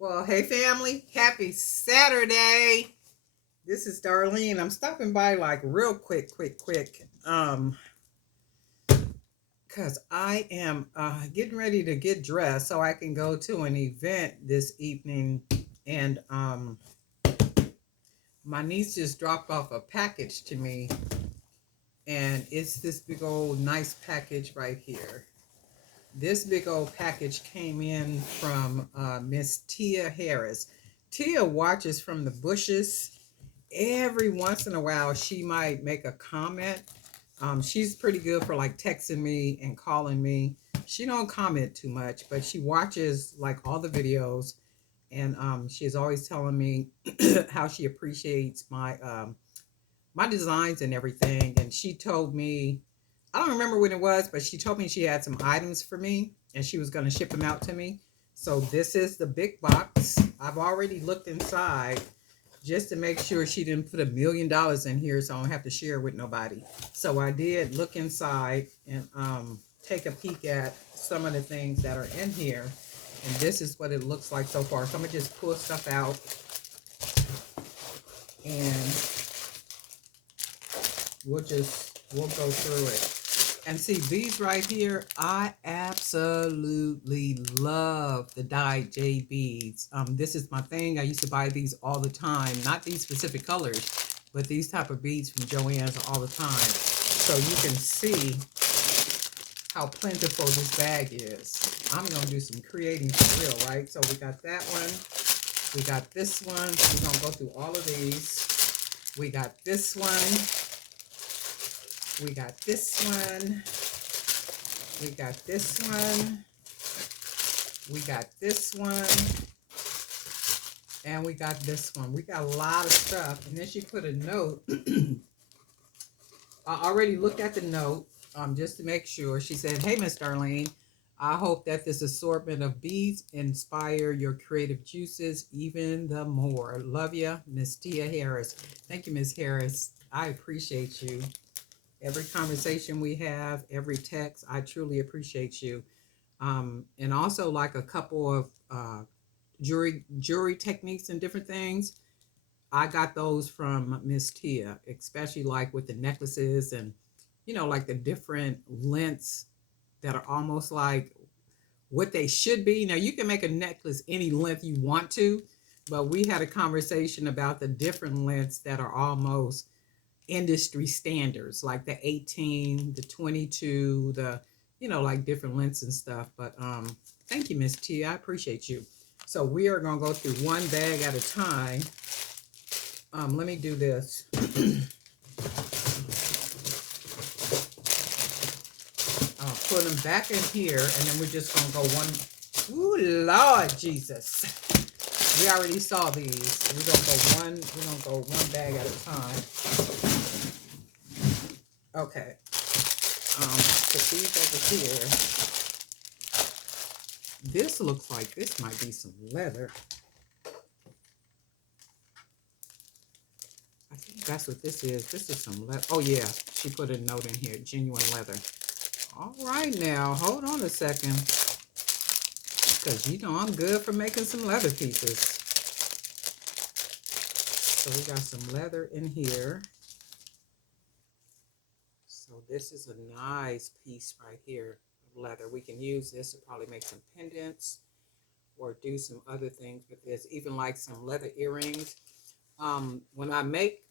Well, hey family, happy Saturday. This is Darlene. I'm stopping by like real quick. Cause I am getting ready to get dressed so I can go to an event this evening. And my niece just dropped off a package to me, and it's this big old nice package right here. This big old package came in from Miss Tia Harris. Tia watches from the bushes. Every once in a while, she might make a comment. She's pretty good for like texting me and calling me. She don't comment too much, but she watches like all the videos, and she's always telling me how she appreciates my designs and everything. And she told me, I don't remember when it was, but she told me she had some items for me and she was going to ship them out to me. So this is the big box. I've already looked inside just to make sure she didn't put $1 million in here so I don't have to share with nobody. So I did look inside and take a peek at some of the things that are in here. And this is what it looks like so far. So I'm going to just pull stuff out and we'll go through it. And see, these right here, I absolutely love the dyed jade beads. This is my thing. I used to buy these all the time. Not these specific colors, but these type of beads from Joann's all the time. So you can see how plentiful this bag is. I'm going to do some creating for real, right? So we got that one. We got this one. We're going to go through all of these. We got this one. We got this one. We got this one. We got this one. And we got this one. We got a lot of stuff. And then she put a note. I already looked at the note just to make sure. She said, "Hey, Miss Darlene, I hope that this assortment of beads inspire your creative juices even the more. Love ya, Miss Tia Harris." Thank you, Miss Harris. I appreciate you. Every conversation we have, every text, I truly appreciate you. And also like a couple of jewelry techniques and different things. I got those from Miss Tia, especially like with the necklaces and like the different lengths that are almost like what they should be. Now you can make a necklace any length you want to, but we had a conversation about the different lengths that are almost industry standards, like the 18, the 22, the like different lengths and stuff. But thank you, Miss T. I appreciate you. So we are gonna go through one bag at a time. Let me do this. I'll put them back in here, and then we're just gonna go one. Ooh, Lord Jesus! We already saw these. We're gonna go one. We're gonna go one bag at a time. Okay. Put these over here. This looks like this might be some leather. I think that's what this is. This is some leather. Oh yeah, she put a note in here, genuine leather. All right now, hold on a second. Because I'm good for making some leather pieces. So we got some leather in here. So this is a nice piece right here of leather. We can use this to probably make some pendants or do some other things with this, even like some leather earrings. When I make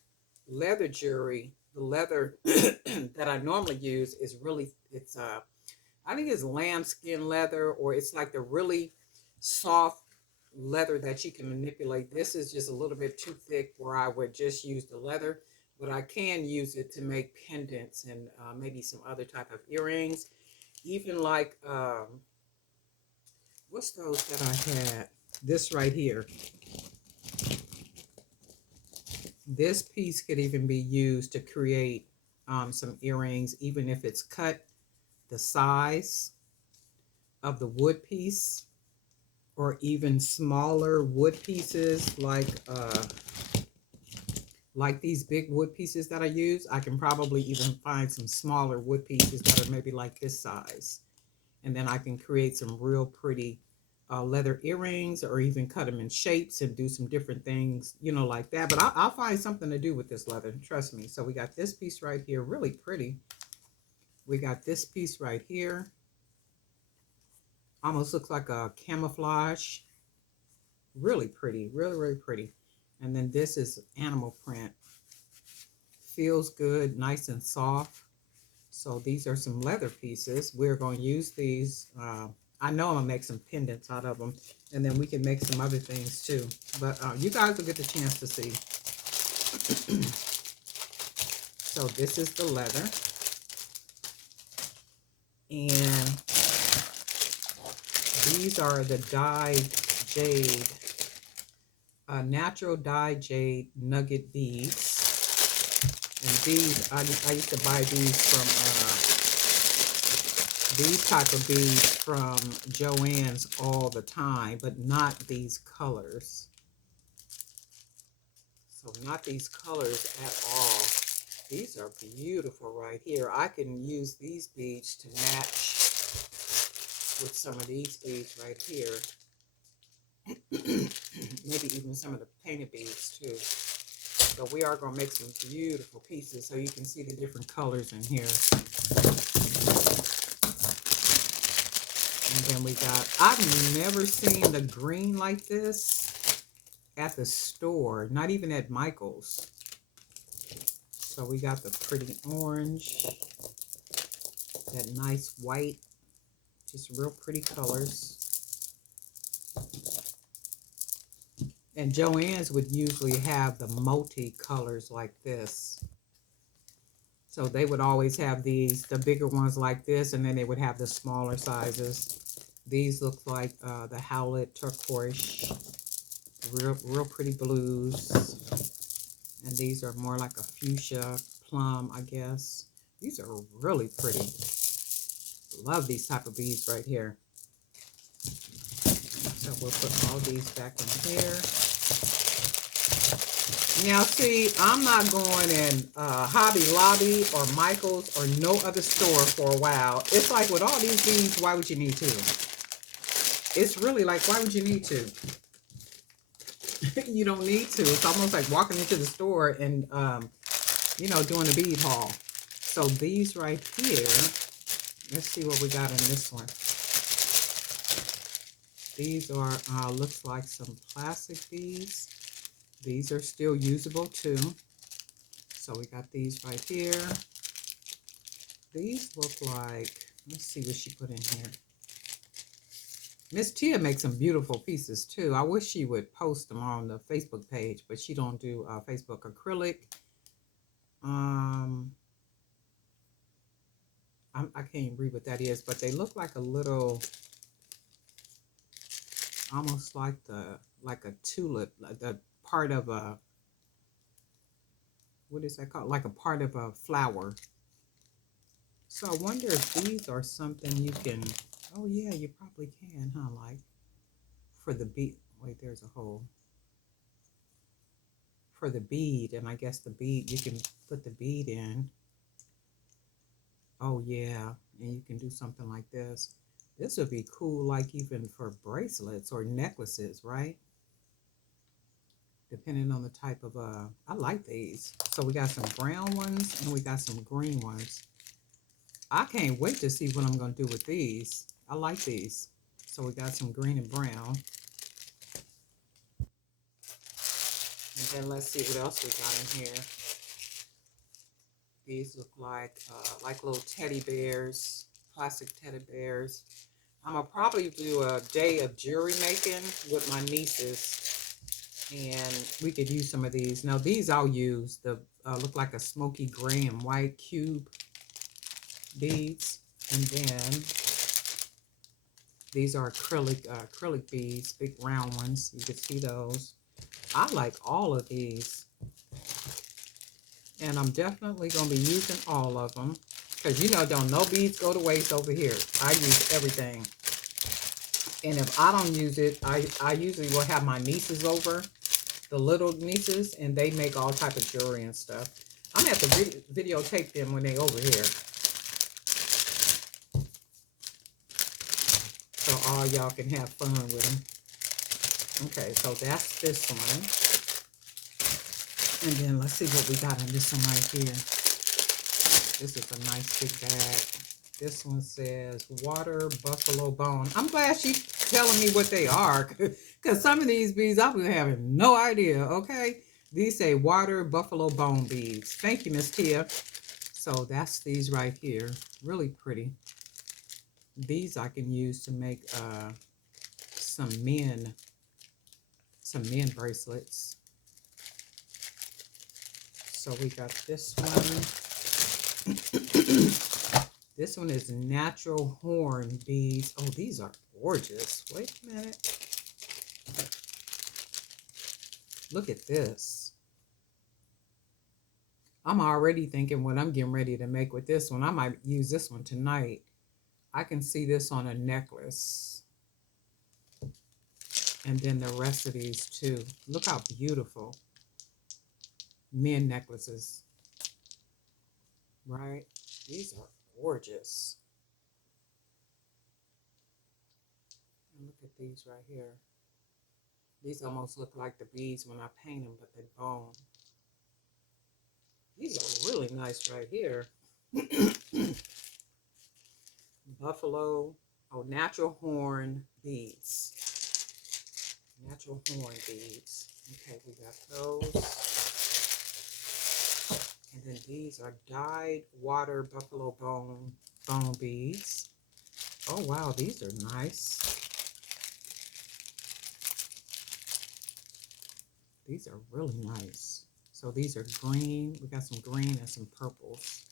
leather jewelry, the leather that I normally use is really, I think it's lambskin leather, or it's like the really soft leather that you can manipulate. This is just a little bit too thick where I would just use the leather, but I can use it to make pendants and maybe some other type of earrings. Even like, what's those that I had? This right here. This piece could even be used to create some earrings, even if it's cut the size of the wood piece, or even smaller wood pieces like these big wood pieces that I use. I can probably even find some smaller wood pieces that are maybe like this size, and then I can create some real pretty leather earrings, or even cut them in shapes and do some different things, you know, like that. But I'll find something to do with this leather, trust me. So we got this piece right here, really pretty. We got this piece right here, almost looks like a camouflage, really pretty, really, really pretty. And then this is animal print, feels good, nice and soft. So these are some leather pieces. We're going to use these. I know I'm going to make some pendants out of them. And then we can make some other things too. But you guys will get the chance to see. So this is the leather. And these are the dyed jade, natural dyed jade nugget beads. And these, I used to buy these from, these type of beads from Joann's all the time, but not these colors. So not these colors at all. These are beautiful right here. I can use these beads to match with some of these beads right here. Maybe even some of the painted beads too. So we are going to make some beautiful pieces so you can see the different colors in here. And then we got, I've never seen the green like this at the store, not even at Michael's. So we got the pretty orange, that nice white, just real pretty colors. And Joann's would usually have the multi-colors like this. So they would always have these, the bigger ones like this, and then they would have the smaller sizes. These look like the Howlett turquoise, real pretty blues. And these are more like a fuchsia plum, I guess. These are really pretty. Love these type of beads right here. So we'll put all these back in here. Now see, I'm not going in Hobby Lobby or Michael's or no other store for a while. It's like with all these beads, why would you need to? It's really like, why would you need to? You don't need to. It's almost like walking into the store and, you know, doing a bead haul. So these right here, let's see what we got in this one. These are, looks like some plastic beads. These are still usable too. So we got these right here. These look like, let's see what she put in here. Miss Tia makes some beautiful pieces too. I wish she would post them on the Facebook page, but she don't do Facebook acrylic. I can't even read what that is, but they look like a little, almost like a tulip, like the part of a, what is that called? Like a part of a flower. So I wonder if these are something you can, oh yeah, you probably can, huh? Like for the bead, wait, there's a hole. For the bead, and I guess the bead, you can put the bead in. Oh yeah, and you can do something like this. This would be cool, like even for bracelets or necklaces, right? Depending on the type of, I like these. So we got some brown ones and we got some green ones. I can't wait to see what I'm going to do with these. I like these. So we got some green and brown. And then let's see what else we got in here. These look like little teddy bears, plastic teddy bears. I'm going to probably do a day of jewelry making with my nieces. And we could use some of these. Now these I'll use. The look like a smoky gray and white cube beads. And then these are acrylic beads, big round ones. You can see those. I like all of these. And I'm definitely going to be using all of them. Because you know, no beads go to waste over here. I use everything. And if I don't use it, I usually will have my nieces over, the little nieces, and they make all type of jewelry and stuff. I'm going to have to videotape them when they over here. So so all y'all can have fun with them. Okay, so that's this one. And then let's see what we got on this one right here. This is a nice big bag. This one says water buffalo bone. I'm glad she's telling me what they are, because some of these beads I've been having no idea. Okay, these say water buffalo bone beads. Thank you, Miss Tia. So that's these right here. Really pretty. These I can use to make some men bracelets. So we got this one. This one is natural horn beads. Oh, these are gorgeous. Wait a minute. Look at this. I'm already thinking what I'm getting ready to make with this one. I might use this one tonight. I can see this on a necklace. And then the rest of these too. Look how beautiful. Men necklaces. Right? These are gorgeous. And look at these right here. These almost look like the beads when I paint them, but they're bone. These are really nice right here. Buffalo, natural horn beads. Natural horn beads. Okay, we got those. And then these are dyed water buffalo bone beads. Oh wow, these are nice. These are really nice. So these are green. We got some green and some purples.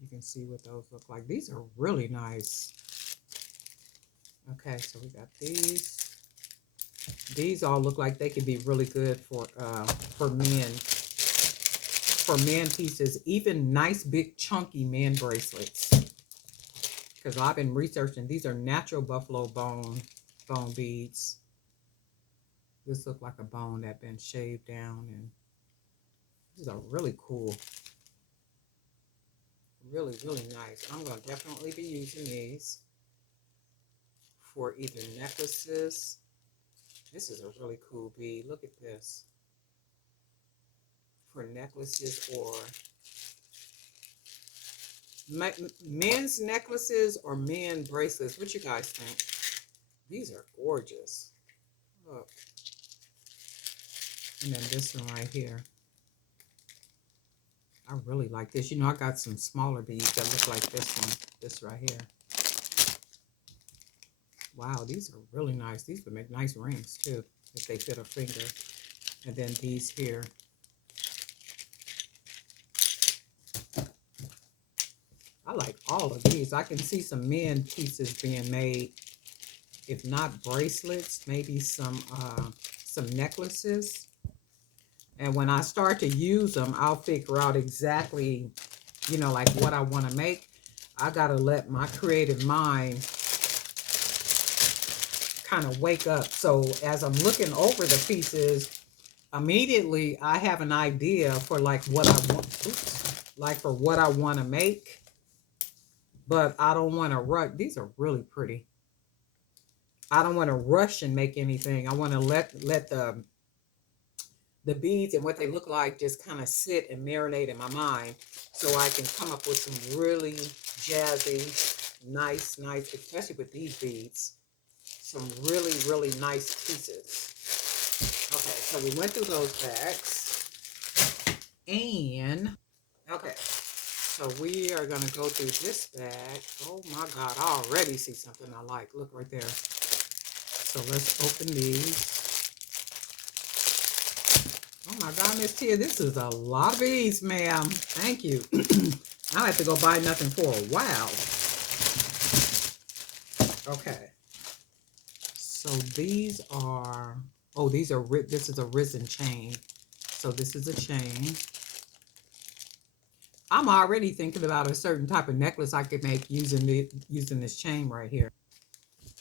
You can see what those look like. These are really nice. Okay, so we got these. These all look like they could be really good for men. For men pieces, even nice big chunky men bracelets. Because I've been researching, these are natural buffalo bone beads. This looks like a bone that been shaved down, and these are really cool. Really, really nice. I'm going to definitely be using these for either necklaces. This is a really cool bead. Look at this. For necklaces or men's necklaces or men bracelets. What you guys think? These are gorgeous. Look. And then this one right here. I really like this. You know, I got some smaller beads that look like this one. This right here. Wow, these are really nice. These would make nice rings too, if they fit a finger. And then these here. I like all of these. I can see some men pieces being made. If not bracelets, maybe some necklaces. And when I start to use them, I'll figure out exactly, you know, like what I want to make. I got to let my creative mind kind of wake up. So as I'm looking over the pieces, immediately I have an idea for like what I want, like for what I want to make. But I don't want to rush. These are really pretty. I don't want to rush and make anything. I want to let the beads and what they look like just kind of sit and marinate in my mind, so I can come up with some really jazzy, nice, especially with these beads, some really, really nice pieces. Okay, so we went through those bags. And, okay, so we are going to go through this bag. Oh my God, I already see something I like. Look right there. So let's open these. Oh my God, Miss Tia, this is a lot of beads, ma'am. Thank you. I don't have to go buy nothing for a while. Okay. So these are, oh, this is a risen chain. So this is a chain. I'm already thinking about a certain type of necklace I could make using this chain right here.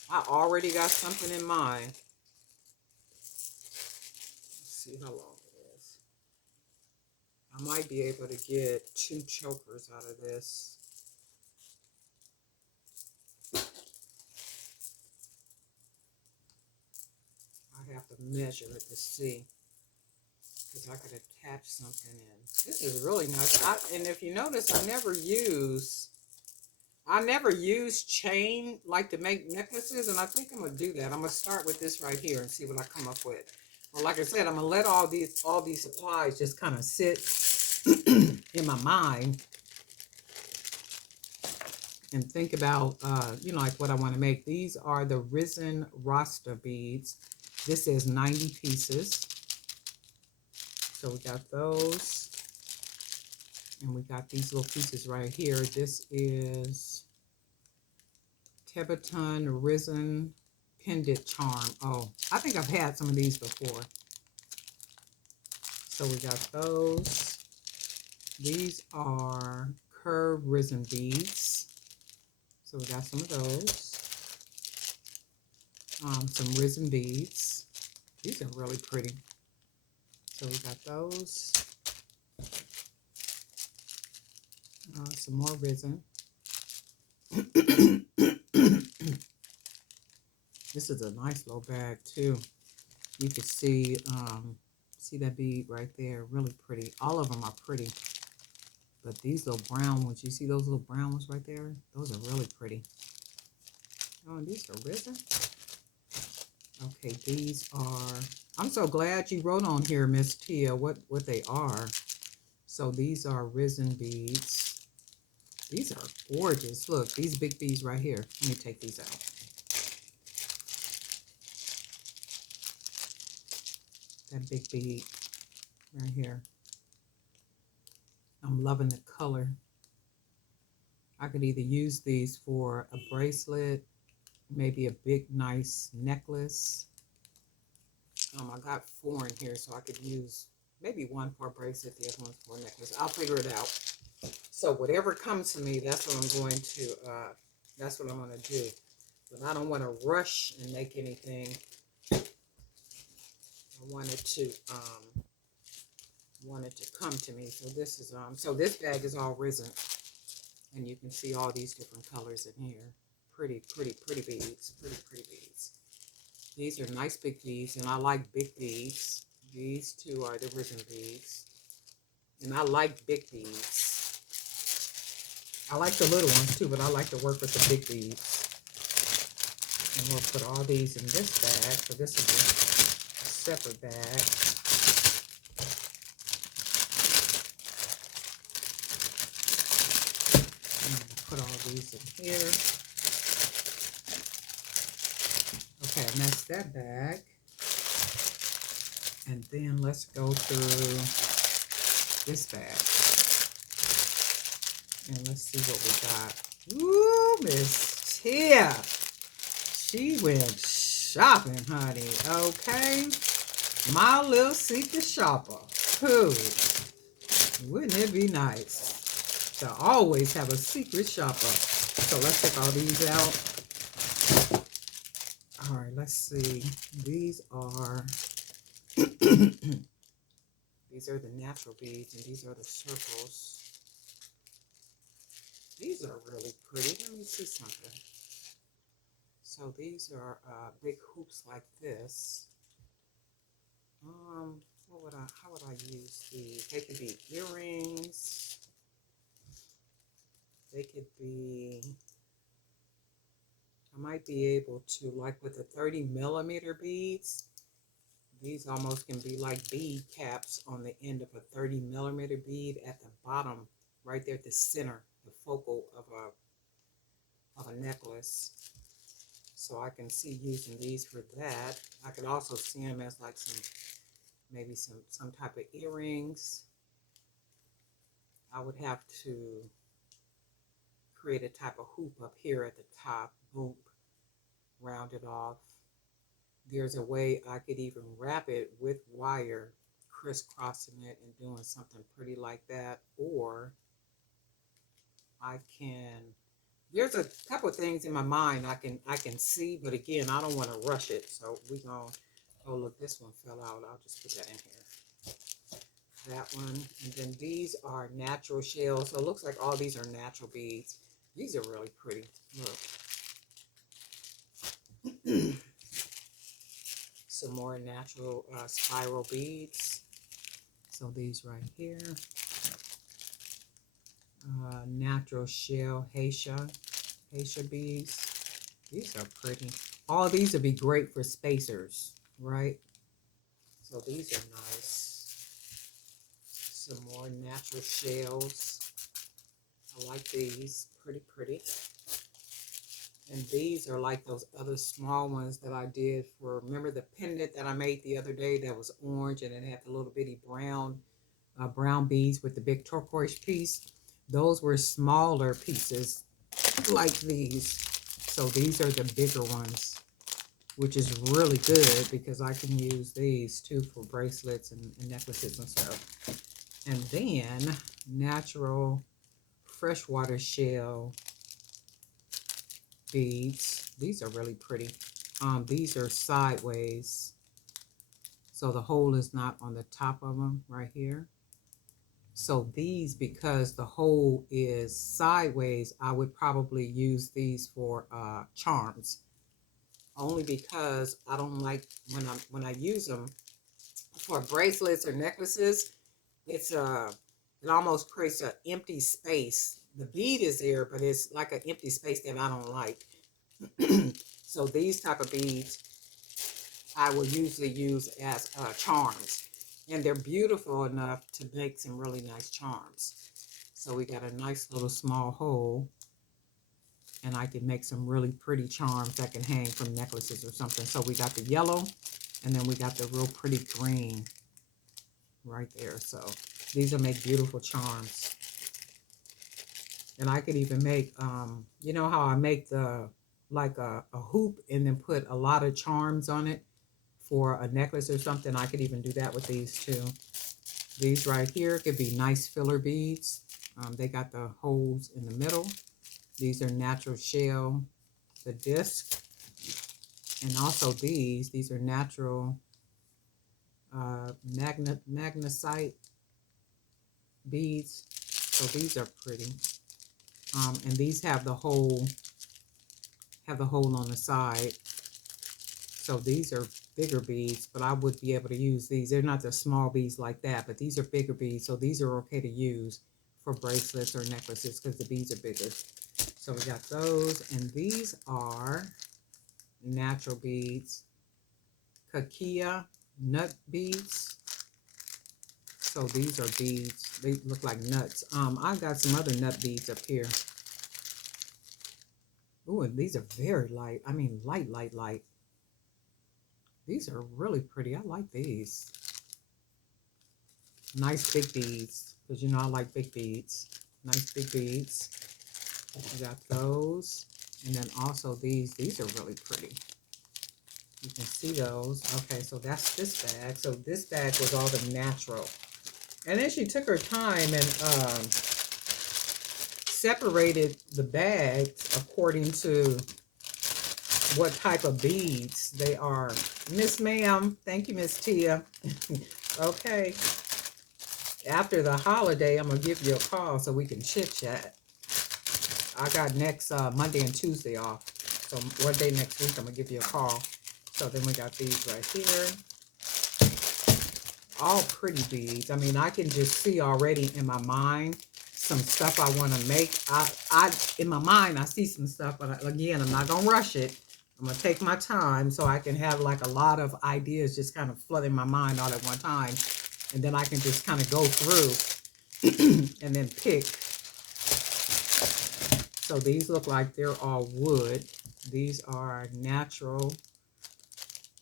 I already got something in mind. Let's see how long it is. I might be able to get 2 chokers out of this. have to measure it to see, because I could attach something in. This is really nice. And if you notice, I never use chain like to make necklaces, and I think I'm gonna do that. I'm gonna start with this right here and see what I come up with. Well, like I said, I'm gonna let all these supplies just kind of sit in my mind and think about, you know, like what I want to make. These are the Risen Rasta beads. This is 90 pieces. So we got those. And we got these little pieces right here. This is Tibetan Risen Pendant Charm. Oh, I think I've had some of these before. So we got those. These are Curved Risen beads. So we got some of those. Some Risen beads. These are really pretty. So we got those. Some more Risen. This is a nice little bag too. You can see that bead right there, really pretty. All of them are pretty, but these little brown ones, you see those little brown ones right there? Those are really pretty. Oh, and these are Risen. Okay, these are, I'm so glad you wrote on here, Miss Tia, what they are. So these are Risen beads. These are gorgeous. Look, these big beads right here. Let me take these out. That big bead right here. I'm loving the color. I could either use these for a bracelet, maybe a big, nice necklace. I got 4 in here, so I could use maybe one for a bracelet, the other one for a necklace. I'll figure it out. So whatever comes to me, that's what I'm going to do. But I don't want to rush and make anything. I want it to come to me. So this is so this bag is all Risen, and you can see all these different colors in here. Pretty beads. Pretty beads. These are nice big beads, and I like big beads. These two are the Risen beads, and I like big beads. I like the little ones too, but I like to work with the big beads. And we'll put all these in this bag. So this is a separate bag. Put all these in here. Okay, and that's that bag. And then let's go through this bag. And let's see what we got. Ooh, Miss Tia. She went shopping, honey. Okay. My little secret shopper. Ooh. Wouldn't it be nice to always have a secret shopper? So let's take all these out. All right, let's see. These are these are the natural beads, and these are the circles. These are really pretty. Let me see something. So these are big hoops like this. How would I use these? They could be earrings. They could be, I might be able to, like with the 30mm beads, these almost can be like bead caps on the end of a 30mm bead at the bottom, right there at the center, the focal of a necklace. So I can see using these for that. I could also see them as like maybe some type of earrings. I would have to create a type of hoop up here at the top, hoop, round it off. There's a way I could even wrap it with wire, crisscrossing it and doing something pretty like that. Or I can, there's a couple of things in my mind I can see, but again, I don't want to rush it. So we're going to, oh look, this one fell out. I'll just put that in here. That one. And then these are natural shells. So it looks like all these are natural beads. These are really pretty. Look. some more natural spiral beads. So these right here. Natural shell Haisha beads. These are pretty. All these would be great for spacers, right? So these are nice. Some more natural shells. I like these. Pretty, pretty. And these are like those other small ones that I did for, remember the pendant that I made the other day that was orange and it had the little bitty brown beads with the big turquoise piece? Those were smaller pieces like these. So these are the bigger ones, which is really good because I can use these too for bracelets and necklaces and stuff. And then natural freshwater shell beads. These are really pretty. These are sideways, so the hole is not on the top of them right here. So these, because the hole is sideways, I would probably use these for charms, only because I don't like when I use them for bracelets or necklaces. It almost creates an empty space. The bead is there, but it's like an empty space that I don't like. So these type of beads I will usually use as charms, and they're beautiful enough to make some really nice charms. So we got a nice little small hole, and I can make some really pretty charms that can hang from necklaces or something. So we got the yellow, and then we got the real pretty green right there. So these will make beautiful charms. And I could even make, you know how I make like a hoop and then put a lot of charms on it for a necklace or something? I could even do that with these too. These right here could be nice filler beads. They got the holes in the middle. These are natural shell, the disc. And also these are natural magnesite beads. So these are pretty. And these have the hole on the side. So these are bigger beads, but I would be able to use these. They're not the small beads like that, but these are bigger beads. So these are okay to use for bracelets or necklaces because the beads are bigger. So we got those, and these are natural beads. Kakia nut beads. So these are beads. They look like nuts. I got some other nut beads up here. Ooh, and these are very light. I mean, light. These are really pretty. I like these. Nice big beads, because you know I like big beads. Nice big beads. You got those. And then also these are really pretty. You can see those. Okay, so that's this bag. So this bag was all the natural. And then she took her time and separated the bags according to what type of beads they are. Miss Ma'am, thank you, Miss Tia. Okay. After the holiday, I'm going to give you a call so we can chit-chat. I got next Monday and Tuesday off. So one day next week, I'm going to give you a call. So then we got these right here. All pretty beads. I mean, I can just see already in my mind some stuff I want to make. In my mind, I see some stuff, but again, I'm not going to rush it. I'm going to take my time so I can have like a lot of ideas just kind of flooding my mind all at one time. And then I can just kind of go through and then pick. So these look like they're all wood. These are natural.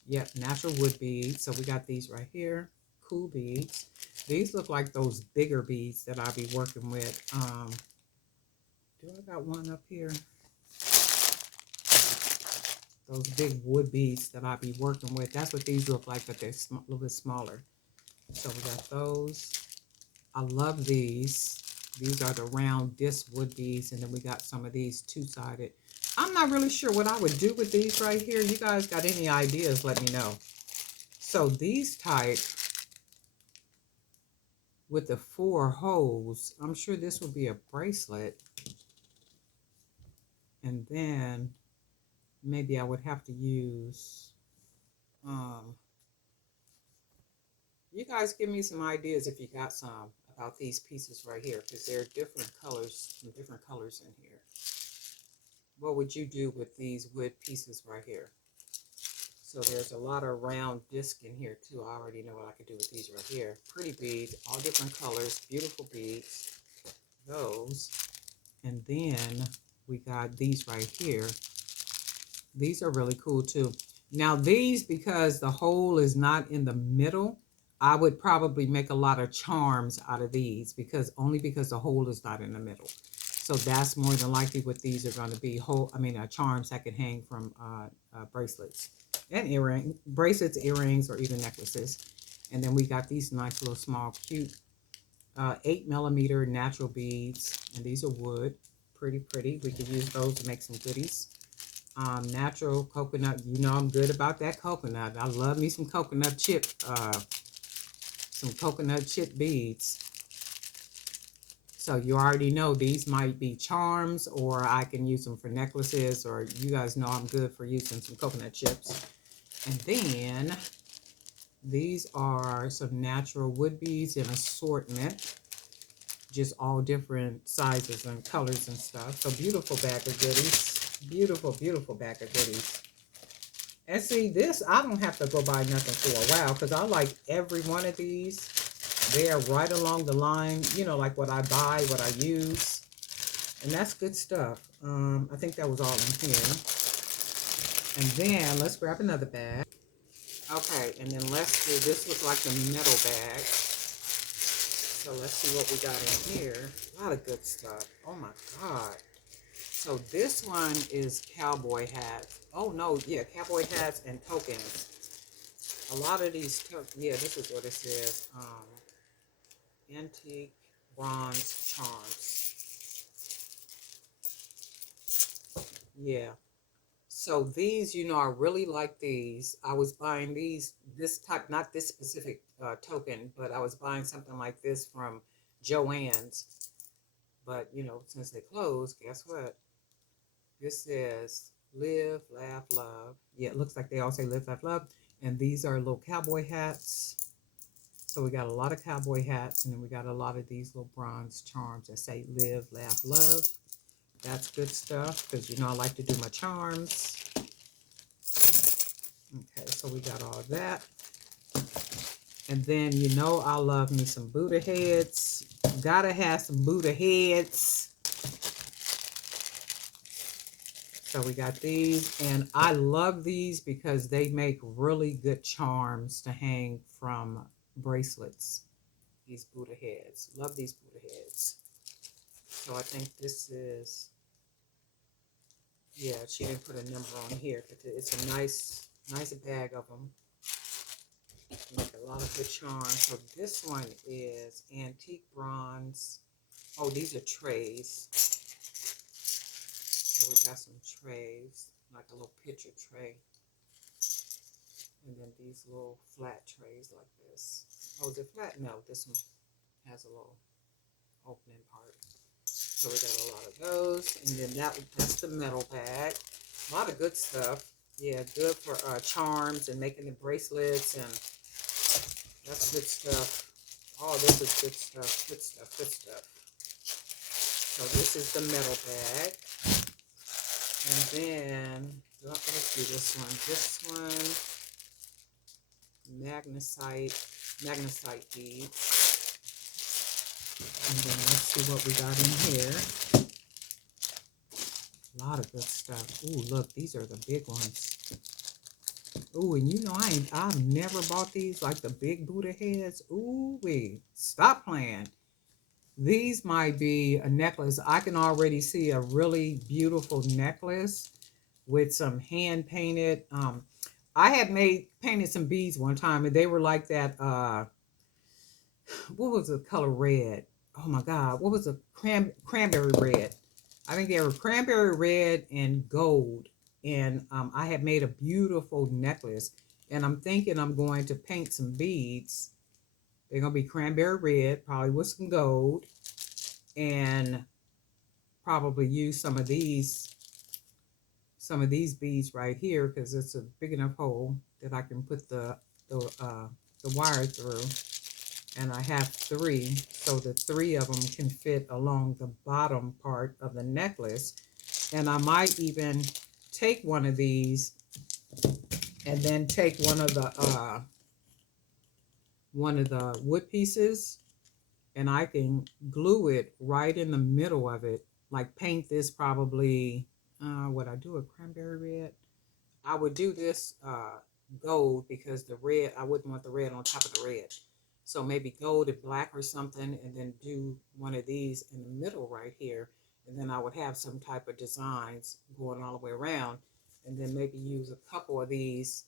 Yep, natural wood beads. So we got these right here. Cool beads. These look like those bigger beads that I'll be working with. Do I got one up here? Those big wood beads that I'll be working with. That's what these look like, but they're a little bit smaller. So we got those. I love these. These are the round disc wood beads. And then we got some of these two-sided. I'm not really sure what I would do with these right here. You guys got any ideas, let me know. So these type with the 4 holes, I'm sure this will be a bracelet. And then maybe I would have to use You guys give me some ideas if you got some about these pieces right here, because there are different colors, some different colors in here. What would you do with these wood pieces right here? So there's a lot of round disc in here too. I already know what I could do with these right here. Pretty beads, all different colors, beautiful beads. Those. And then we got these right here. These are really cool too. Now these, because the hole is not in the middle, I would probably make a lot of charms out of these, because the hole is not in the middle. So that's more than likely what these are going to be. Charms that can hang from bracelets and bracelets, earrings, or even necklaces. And then we got these nice little small, cute 8mm natural beads, and these are wood. Pretty. We could use those to make some goodies. Natural coconut. You know I'm good about that coconut. I love me some coconut chip beads. So you already know these might be charms, or I can use them for necklaces, or you guys know I'm good for using some coconut chips. And then these are some natural wood beads in assortment, just all different sizes and colors and stuff. So beautiful bag of goodies. Beautiful bag of goodies. And see, this, I don't have to go buy nothing for a while, because I like every one of these. They are right along the line, you know, like what I buy, what I use. And that's good stuff. I think that was all in here. And then let's grab another bag. Okay, and then let's do, this looks like the metal bag. So let's see what we got in here. A lot of good stuff. Oh my God. So this one is cowboy hats. Oh no, yeah, cowboy hats and tokens. A lot of these, yeah, this is what it says. Antique bronze charms. Yeah. So these, you know, I really like these. I was buying these, this type, not this specific token, but I was buying something like this from Joann's. But, you know, since they closed, guess what? This says live, laugh, love. Yeah, it looks like they all say live, laugh, love. And these are little cowboy hats. So we got a lot of cowboy hats, and then we got a lot of these little bronze charms that say live, laugh, love. That's good stuff, because, you know, I like to do my charms. Okay, so we got all that. And then, you know, I love me some Buddha heads. Gotta have some Buddha heads. So we got these, and I love these because they make really good charms to hang from bracelets. These Buddha heads. Love these Buddha heads. So I think this is, yeah, she didn't put a number on here, but it's a nice bag of them. Make a lot of good charms. So this one is antique bronze. Oh, these are trays. So we got some trays, like a little picture tray. And then these little flat trays like this. Oh, is it flat? No, this one has a little opening part. So we got a lot of those. And then that's the metal bag. A lot of good stuff. Yeah, good for charms and making the bracelets, and that's good stuff. Oh, this is good stuff. Good stuff. So this is the metal bag. And then, let's do this one. This one, magnesite beads. And then let's see what we got in here. A lot of good stuff. Ooh, look, these are the big ones. Ooh, and you know, I've never bought these, like the big Buddha heads. Ooh, wait, stop playing. These might be a necklace. I can already see a really beautiful necklace with some hand painted. I had painted some beads one time, and they were like that. What was the color red? Oh my God, what was the cranberry red? I think they were cranberry red and gold. And I had made a beautiful necklace, and I'm thinking I'm going to paint some beads. They're going to be cranberry red, probably with some gold, and probably use some of these beads right here, because it's a big enough hole that I can put the the wire through. And I have three, so the three of them can fit along the bottom part of the necklace. And I might even take one of these and then take one of the wood pieces, and I can glue it right in the middle of it. Like paint this probably, would I do a cranberry red? I would do this gold, because the red, I wouldn't want the red on top of the red. So maybe gold and black or something, and then do one of these in the middle right here. And then I would have some type of designs going all the way around. And then maybe use a couple of these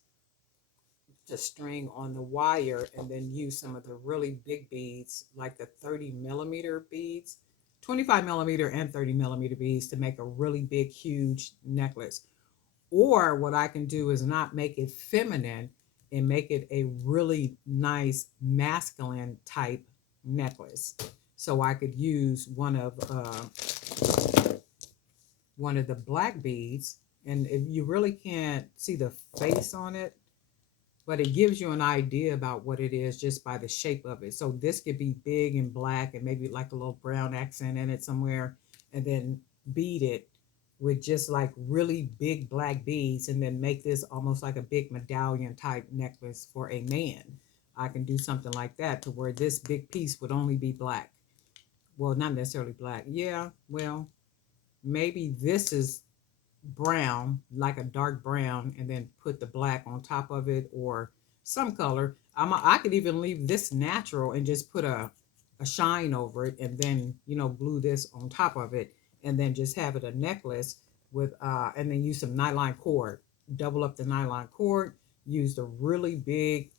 to string on the wire, and then use some of the really big beads, like the 30mm beads, 25mm and 30mm beads, to make a really big, huge necklace. Or what I can do is not make it feminine and make it a really nice masculine type necklace. So I could use one of the black beads, and if you really can't see the face on it, but it gives you an idea about what it is just by the shape of it. So this could be big and black and maybe like a little brown accent in it somewhere, and then bead it with just like really big black beads, and then make this almost like a big medallion type necklace for a man. I can do something like that to where this big piece would only be black. Well, not necessarily black. Yeah, well, maybe this is brown, like a dark brown, and then put the black on top of it, or some color. I could even leave this natural and just put a shine over it, and then, glue this on top of it, and then just have it a necklace with, and then use some nylon cord. Double up the nylon cord, use the really big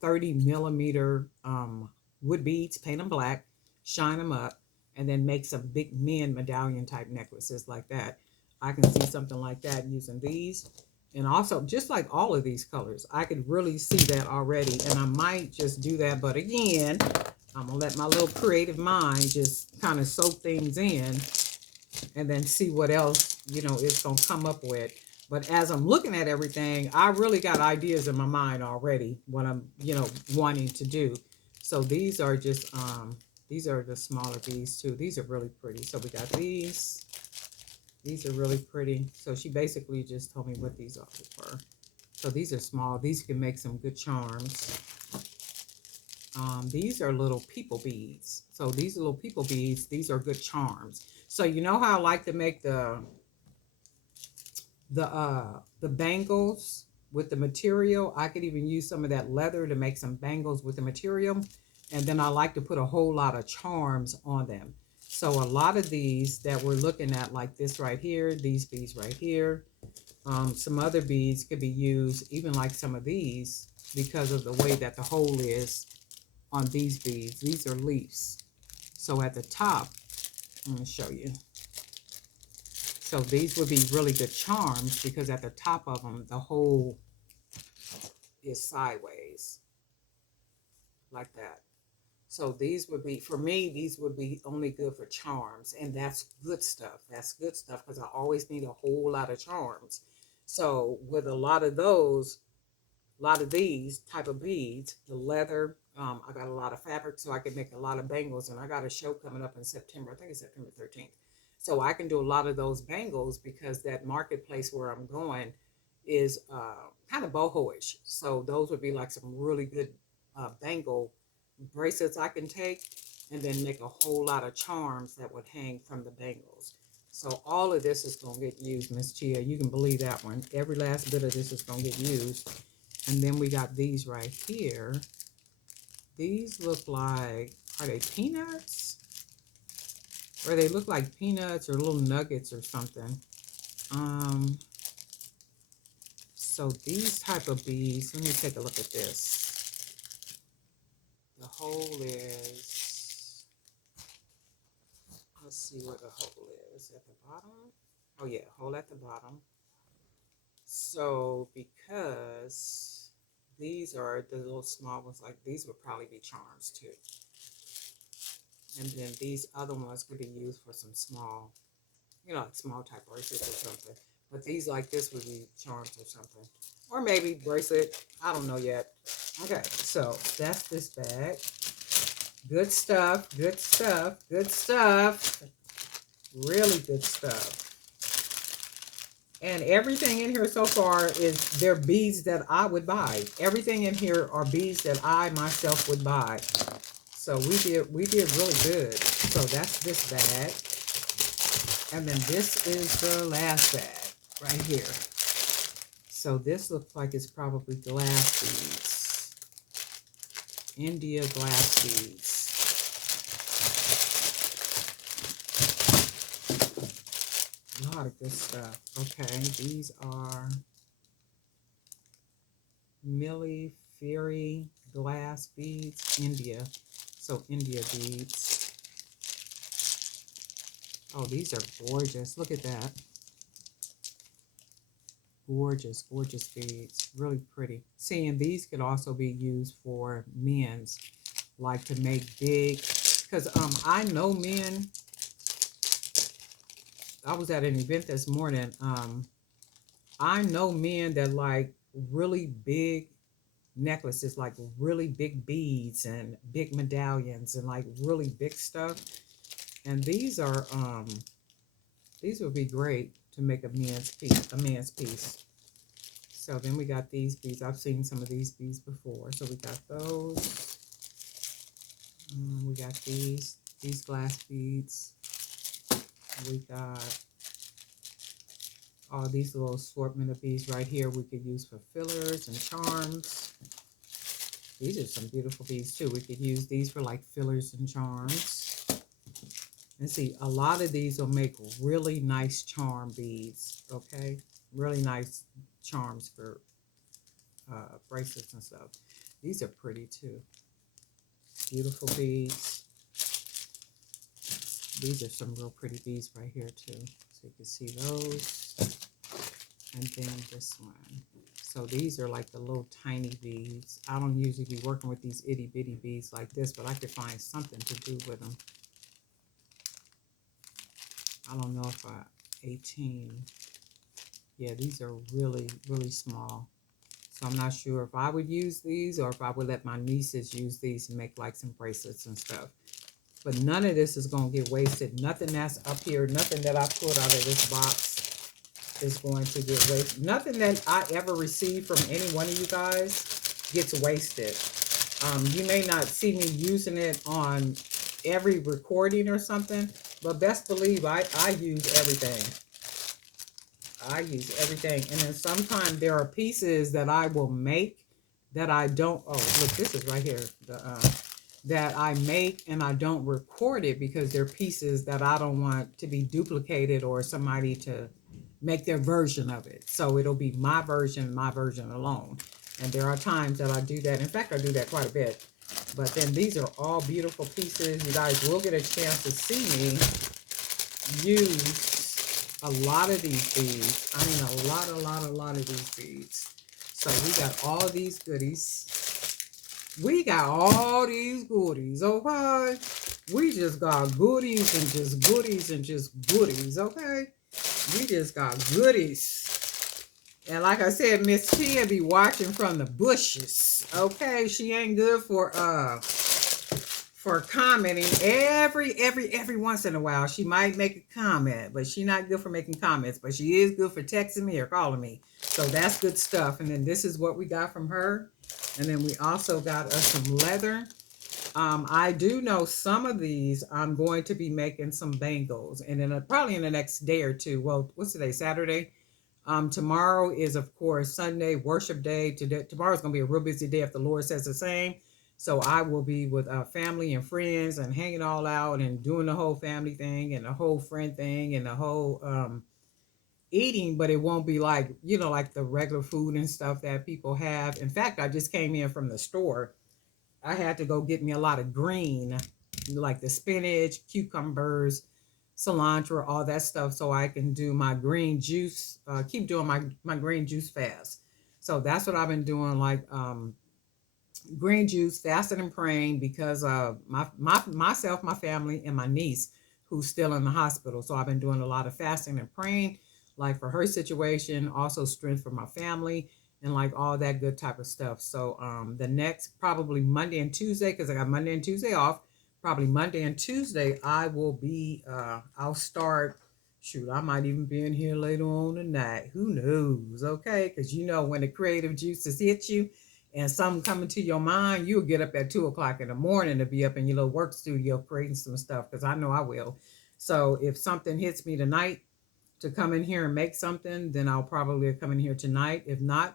30mm wood beads, paint them black, shine them up, and then make some big men medallion type necklaces like that. I can see something like that using these. And also, just like all of these colors, I could really see that already. And I might just do that. But again, I'm going to let my little creative mind just kind of soak things in, and then see what else, it's going to come up with. But as I'm looking at everything, I really got ideas in my mind already, what I'm, wanting to do. So these are the smaller beads too. These are really pretty. So we got these. These are really pretty. So she basically just told me what these are for. So these are small. These can make some good charms. These are little people beads. So these little people beads, these are good charms. So you know how I like to make the bangles with the material? I could even use some of that leather to make some bangles with the material. And then I like to put a whole lot of charms on them. So a lot of these that we're looking at, like this right here, these beads right here, some other beads could be used, even like some of these, because of the way that the hole is on these beads. These are leaves. So at the top, I'm going to show you. So these would be really good charms, because at the top of them, the hole is sideways, like that. So these would be, for me, these would be only good for charms. And that's good stuff. That's good stuff, because I always need a whole lot of charms. So with a lot of these type of beads, the leather, I got a lot of fabric, so I can make a lot of bangles. And I got a show coming up in September. I think it's September 13th. So I can do a lot of those bangles, because that marketplace where I'm going is kind of boho-ish. So those would be like some really good bangle bracelets I can take, and then make a whole lot of charms that would hang from the bangles. So all of this is going to get used, Miss Chia. You can believe that one. Every last bit of this is going to get used. And then we got these right here. These look like, are they peanuts? Or they look like peanuts or little nuggets or something. So these type of beads, let me take a look at this. The hole is, let's see where the hole is. At the bottom? Oh yeah, hole at the bottom. So because these are the little small ones, like these would probably be charms too. And then these other ones could be used for some small, like small type bracelets or something. But these like this would be charms or something. Or maybe bracelet. I don't know yet. Okay, so that's this bag. Good stuff, good stuff, good stuff. Really good stuff. And everything in here so far is they're beads that I would buy. Everything in here are beads that I myself would buy. So we did really good. So that's this bag. And then this is the last bag right here. So this looks like it's probably glass beads. India glass beads. A lot of good stuff. Okay, these are Milli Fury glass beads, India. So India beads. Oh, these are gorgeous. Look at that. Gorgeous, gorgeous beads. Really pretty. See, and these could also be used for men's, like to make big, because I know men. I was at an event this morning. I know men that like really big necklaces, like really big beads and big medallions and like really big stuff. And these would be great to make a man's piece. So then we got these beads. I've seen some of these beads before. So we got those. We got these glass beads. We got all these little assortment of beads right here we could use for fillers and charms. These are some beautiful beads too. We could use these for like fillers and charms. And see, a lot of these will make really nice charm beads, okay? Really nice charms for bracelets and stuff. These are pretty too. Beautiful beads. These are some real pretty beads right here too. So you can see those. And then this one. So these are like the little tiny beads. I don't usually be working with these itty bitty beads like this, but I could find something to do with them. I don't know if 18. Yeah, these are really, really small. So I'm not sure if I would use these or if I would let my nieces use these and make like some bracelets and stuff. But none of this is going to get wasted. Nothing that's up here, nothing that I pulled out of this box is going to get wasted. Nothing that I ever received from any one of you guys gets wasted. You may not see me using it on every recording or something, but best believe I use everything. I use everything. And then sometimes there are pieces that I will make that I don't, oh, look, this is right here. That I make and I don't record it because they're pieces that I don't want to be duplicated or somebody to make their version of it. So it'll be my version alone. And there are times that I do that. In fact, I do that quite a bit. But then these are all beautiful pieces. You guys will get a chance to see me use a lot of these beads. I mean, a lot of these beads. So we got all these goodies. We got all these goodies, okay? We just got goodies and just goodies and just goodies, okay? We just got goodies. And like I said, Miss Tia be watching from the bushes, okay? She ain't good for commenting. Every once in a while, she might make a comment, but she not good for making comments. But she is good for texting me or calling me. So that's good stuff. And then this is what we got from her. And then we also got us some leather. I do know some of these I'm going to be making some bangles. And then probably in the next day or two. Well, what's today? Saturday. Tomorrow is, of course, Sunday, worship day. Tomorrow's going to be a real busy day if the Lord says the same. So I will be with family and friends and hanging all out and doing the whole family thing and the whole friend thing and the whole eating, but it won't be like, like the regular food and stuff that people have. In fact, I just came in from the store. I had to go get me a lot of green, like the spinach, cucumbers, cilantro, all that stuff, so I can do my green juice, keep doing my green juice fast. So that's what I've been doing, like green juice, fasting and praying, because myself, my family, and my niece who's still in the hospital. So I've been doing a lot of fasting and praying, like for her situation, also strength for my family, and like all that good type of stuff. So the next probably Monday and Tuesday, because I got Monday and Tuesday off, probably Monday and Tuesday I will be I'll start, shoot, I might even be in here later on tonight, who knows, okay, because you know when the creative juices hit you and something coming to your mind, you'll get up at 2 o'clock in the morning to be up in your little work studio creating some stuff, because I know I will. So if something hits me tonight to come in here and make something, then I'll probably come in here tonight. If not,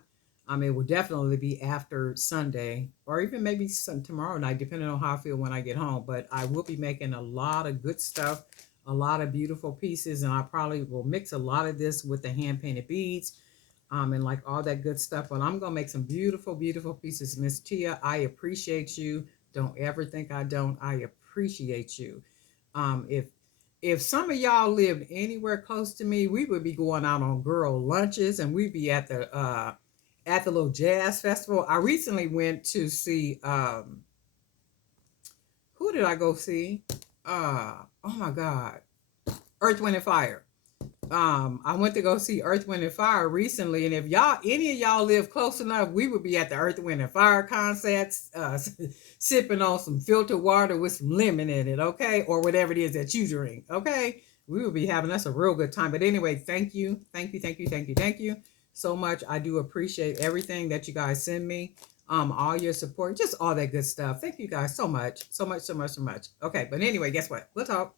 it will definitely be after Sunday, or even maybe some tomorrow night, depending on how I feel when I get home. But I will be making a lot of good stuff, a lot of beautiful pieces, and I probably will mix a lot of this with the hand painted beads, and like all that good stuff. But I'm gonna make some beautiful, beautiful pieces. Miss Tia, I appreciate you. Don't ever think I don't. I appreciate you. If some of y'all lived anywhere close to me, we would be going out on girl lunches, and we'd be at the little jazz festival. I recently went to see who did I go see? Oh my God, Earth, Wind and Fire. I went to go see Earth, Wind and Fire recently, and if y'all, any of y'all live close enough, we would be at the Earth, Wind and Fire concerts, sipping on some filtered water with some lemon in it, okay, or whatever it is that you drink, okay. We would be having us a real good time. But anyway, thank you, thank you, thank you, thank you, thank you so much. I do appreciate everything that you guys send me, all your support, just all that good stuff. Thank you guys so much, so much, so much, so much. Okay, but anyway, guess what? We'll talk.